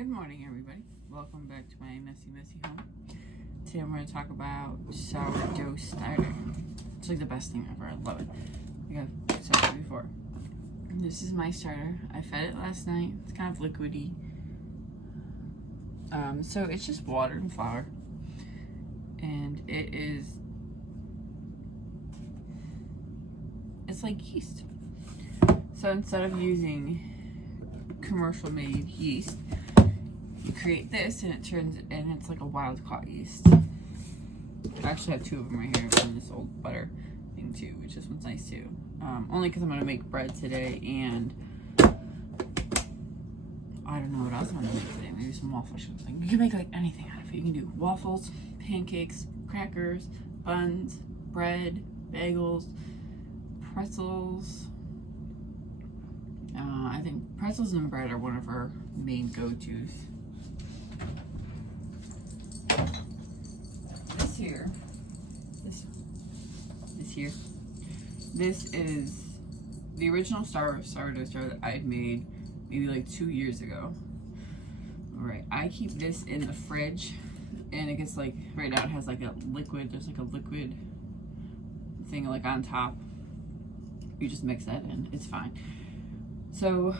Good morning, everybody. Welcome back to my messy home. Today I'm going to talk about sourdough starter. It's like the best thing ever. I love it. I got said it before. This is my starter. I fed it last night. It's kind of liquidy. So it's just water and flour, and it's like yeast. So instead of using commercial made yeast, you create this and it's like a wild caught yeast. I actually have two of them right here from this old butter thing too, which this one's nice too. Only because I'm gonna make bread today, and I don't know what else I'm gonna make today. Maybe some waffles or something. You can make like anything out of it. You can do waffles, pancakes, crackers, buns, bread, bagels, pretzels. I think pretzels and bread are one of our main go-tos. This is the original sourdough starter that I had made maybe like 2 years ago. All right, I keep this in the fridge, and it gets like, right now it has like a liquid, there's like a liquid thing like on top. You just mix that in, it's fine. So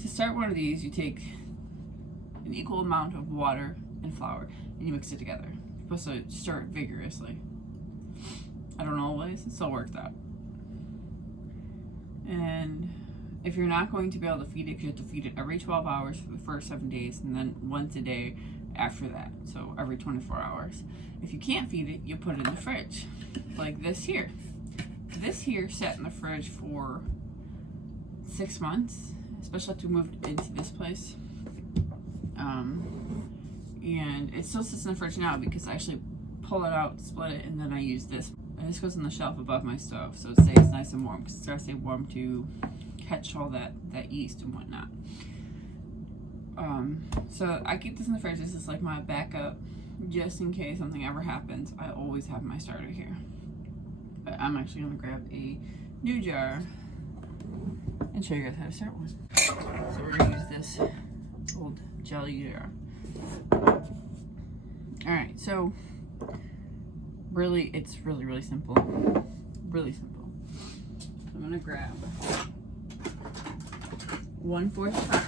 to start one of these, you take an equal amount of water and flour and you mix it together. You're supposed to stir it vigorously. I don't always, it still works out. And if you're not going to be able to feed it, you have to feed it every 12 hours for the first 7 days, and then once a day after that, so every 24 hours. If you can't feed it, you put it in the fridge, like this here. This here sat in the fridge for 6 months, especially after we moved into this place. And it still sits in the fridge now because I actually pull it out, split it, and then I use this. And this goes on the shelf above my stove, so it stays nice and warm, because it starts to stay warm to catch all that yeast and whatnot. So I keep this in the fridge. This is like my backup, just in case something ever happens. I always have my starter here. But I'm actually gonna grab a new jar and show you guys how to start one. So we're gonna use this old jelly jar. Alright, so really, it's really simple. Really simple. So I'm gonna grab 1/4 cup.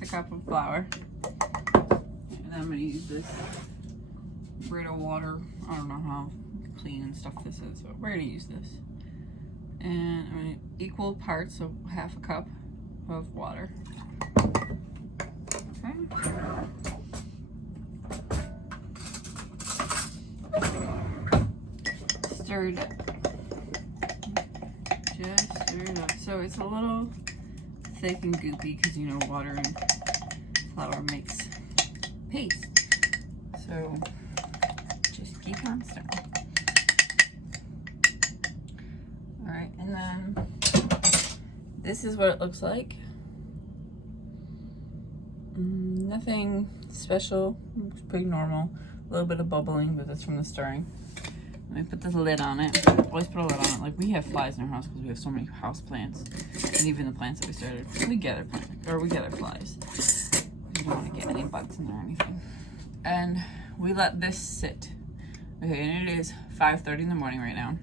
A cup of flour, and then I'm going to use this Brita water. I don't know how clean and stuff this is, but we're going to use this. And I'm going to equal parts, so 1/2 cup of water. Okay. Stir it up. Just stir it up. So it's a little thick and goopy because, you know, water and flour makes paste. So just keep on stirring. Alright, and then this is what it looks like. Nothing special, it's pretty normal. A little bit of bubbling, but that's from the stirring. Let me put the lid on it. Always put a lid on it. Like, we have flies in our house because we have so many house plants. And even the plants that we started, we gather flies. We don't want to get any bugs in there or anything. And we let this sit. Okay, and it is 5:30 in the morning right now.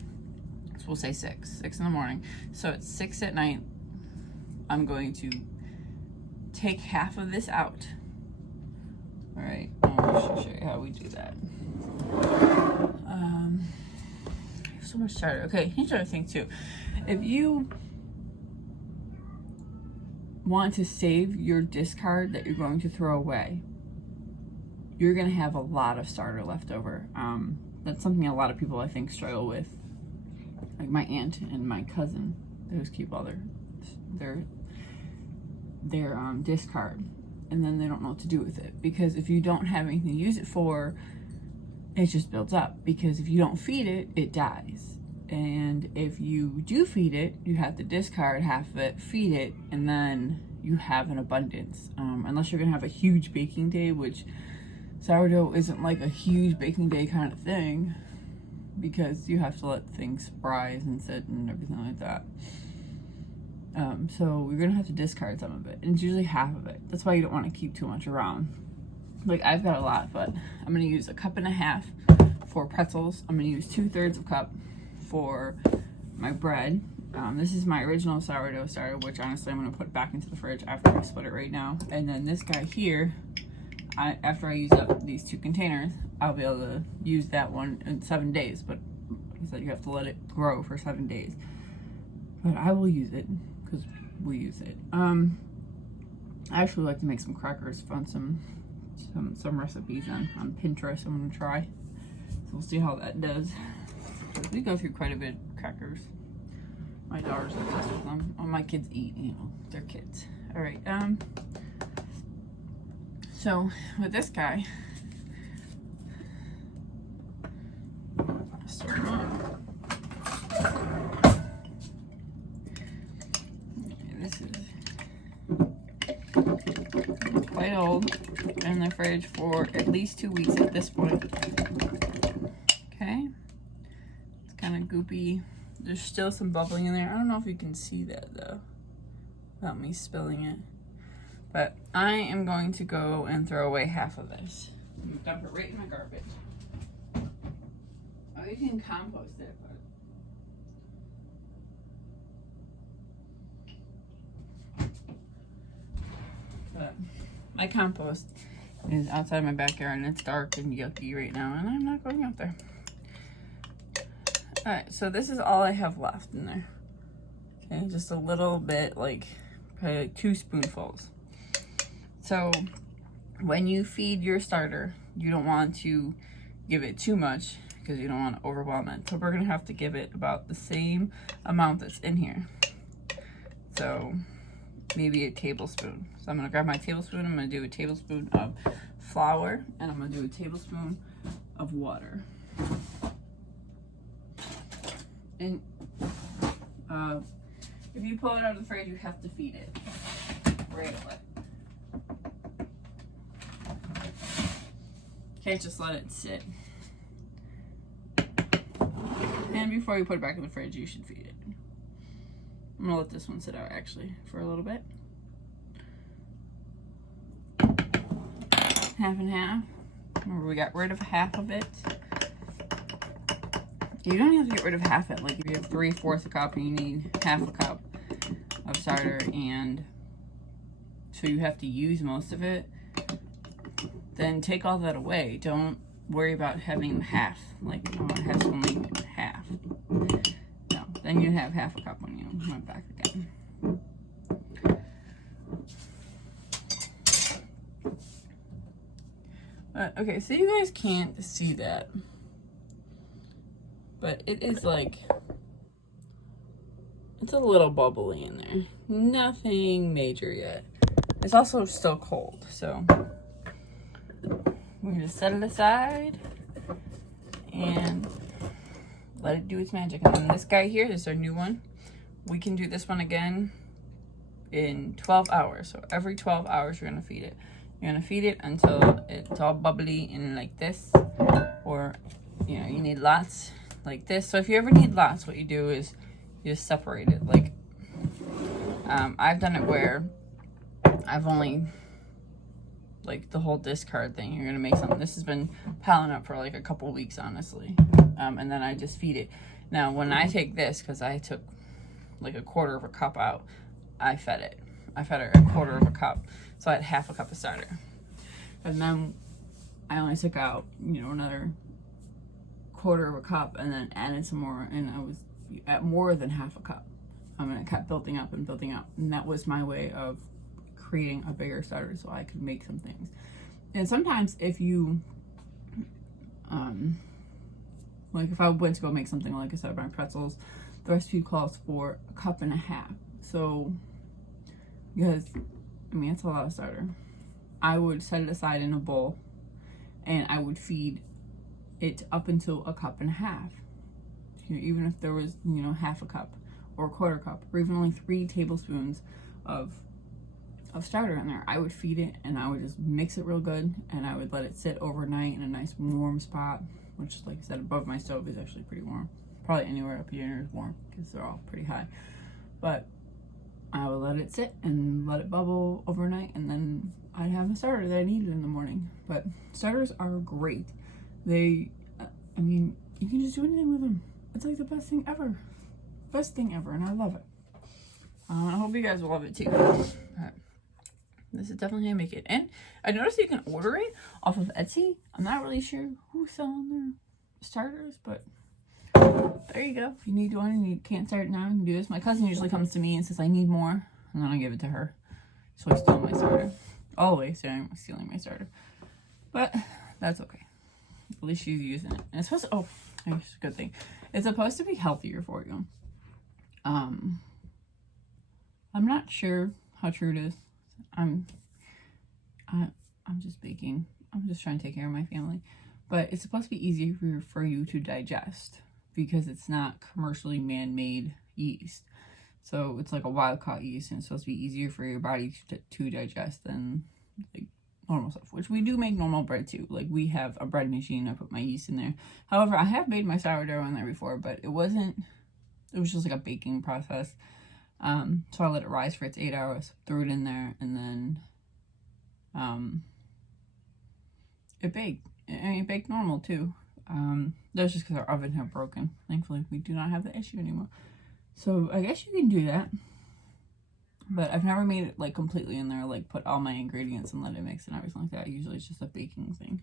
So we'll say 6 in the morning. So at 6 at night, I'm going to take half of this out. All right, I'll show you how we do that. I have so much starter. Okay, here's another thing too. If you want to save your discard that you're going to throw away, you're going to have a lot of starter left over. That's something a lot of people, I think, struggle with. Like my aunt and my cousin, those keep all their discard, and then they don't know what to do with it, because if you don't have anything to use it for, it just builds up, because if you don't feed it, it dies. And if you do feed it, you have to discard half of it, feed it, and then you have an abundance. Unless you're gonna have a huge baking day, which sourdough isn't like a huge baking day kind of thing, because you have to let things rise and sit and everything like that. So you're gonna have to discard some of it, and it's usually half of it. That's why you don't want to keep too much around. Like, I've got a lot, but I'm gonna use 1.5 cups for pretzels. I'm gonna use 2/3 of a cup for my bread. This is my original sourdough starter, which honestly I'm gonna put back into the fridge after I split it right now. And then this guy here, after I use up these 2 containers, I'll be able to use that one in 7 days. But like I said, you have to let it grow for 7 days. But I will use it because we use it. I actually like to make some crackers. Found some recipes on Pinterest I'm gonna try. So we'll see how that does. We go through quite a bit of crackers. My daughter's obsessed with them. All my kids eat, you know, they're kids. All right. So with this guy, stir him up. This is quite old. Been in the fridge for at least 2 weeks at this point. Okay. It's kind of goopy. There's still some bubbling in there. I don't know if you can see that though, without me spilling it. But I am going to go and throw away half of this. I'm gonna dump it right in my garbage. Oh, you can compost it, but my compost is outside my backyard and it's dark and yucky right now, and I'm not going out there. Alright, so this is all I have left in there. Okay, just a little bit, like probably 2 spoonfuls. So when you feed your starter, you don't want to give it too much because you don't want to overwhelm it. So we're going to have to give it about the same amount that's in here. So maybe a tablespoon. So I'm going to grab my tablespoon. I'm going to do a tablespoon of flour, and I'm going to do a tablespoon of water. And if you pull it out of the fridge, you have to feed it right away. Can't just let it sit. And before you put it back in the fridge, you should feed it. I'm gonna let this one sit out actually for a little bit. Half and half. Remember, we got rid of half of it. You don't have to get rid of half it. Like if you have 3/4 a cup and you need half a cup of starter, and so you have to use most of it, then take all that away. Don't worry about having half. Like, oh, it has only half. No, then you have half a cup when you went back again. Okay, so you guys can't see that, but it is like, it's a little bubbly in there. Nothing major yet. It's also still cold, so we're gonna set it aside and let it do its magic. And then this guy here, this is our new one. We can do this one again in 12 hours. So every 12 hours, you're gonna feed it. You're gonna feed it until it's all bubbly and like this, or you know, you need lots like this. So if you ever need lots, what you do is you just separate it. Like I've done it where I've only, like the whole discard thing, you're gonna make something. This has been piling up for like a couple weeks, honestly. And then I just feed it. Now, when I take this, because I took like 1/4 of a cup out, I fed it. I fed her 1/4 of a cup. So I had half a cup of starter. And then I only took out, you know, another 1/4 of a cup and then added some more, and I was at more than half a cup. And it kept building up and building up. And that was my way of creating a bigger starter so I could make some things. And sometimes if you, like if I went to go make something, like I said, my pretzels, the recipe calls for 1.5 cups. So, because, I mean, it's a lot of starter. I would set it aside in a bowl and I would feed it up until 1.5 cups. You know, even if there was, you know, half a cup or 1/4 cup, or even only 3 tablespoons of starter in there, I would feed it and I would just mix it real good, and I would let it sit overnight in a nice warm spot, which, like I said, above my stove is actually pretty warm. Probably anywhere up here is warm because they're all pretty high. But I would let it sit and let it bubble overnight, and then I'd have a starter that I needed in the morning. But starters are great. They, I mean, you can just do anything with them. It's like the best thing ever. Best thing ever, and I love it. I hope you guys will love it too. But this is definitely how I make it. And I noticed you can order it off of Etsy. I'm not really sure who's selling their starters, but there you go. If you need one and you can't start it now, you can do this. My cousin usually comes to me and says I need more, and then I give it to her. So I stole my starter. All the way, so I'm stealing my starter. But that's okay. At least she's using it. And it's supposed to, oh, here's a good thing. It's supposed to be healthier for you. I'm not sure how true it is. I'm just baking. I'm just trying to take care of my family. But it's supposed to be easier for you to digest because it's not commercially man-made yeast. So it's like a wild-caught yeast, and it's supposed to be easier for your body to digest than like normal stuff, which we do make normal bread too. Like we have a bread machine. I put my yeast in there. However, I have made my sourdough in there before, but it was just like a baking process. So I let it rise for its 8 hours, threw it in there, and then it baked. It baked normal too. That was just because our oven had broken. Thankfully, we do not have that issue anymore. So I guess you can do that. But I've never made it like completely in there, like put all my ingredients and let it mix and everything like that. Usually it's just a baking thing.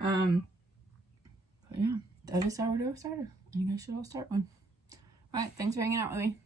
But yeah, that is sourdough starter. You guys should all start one. Alright, thanks for hanging out with me.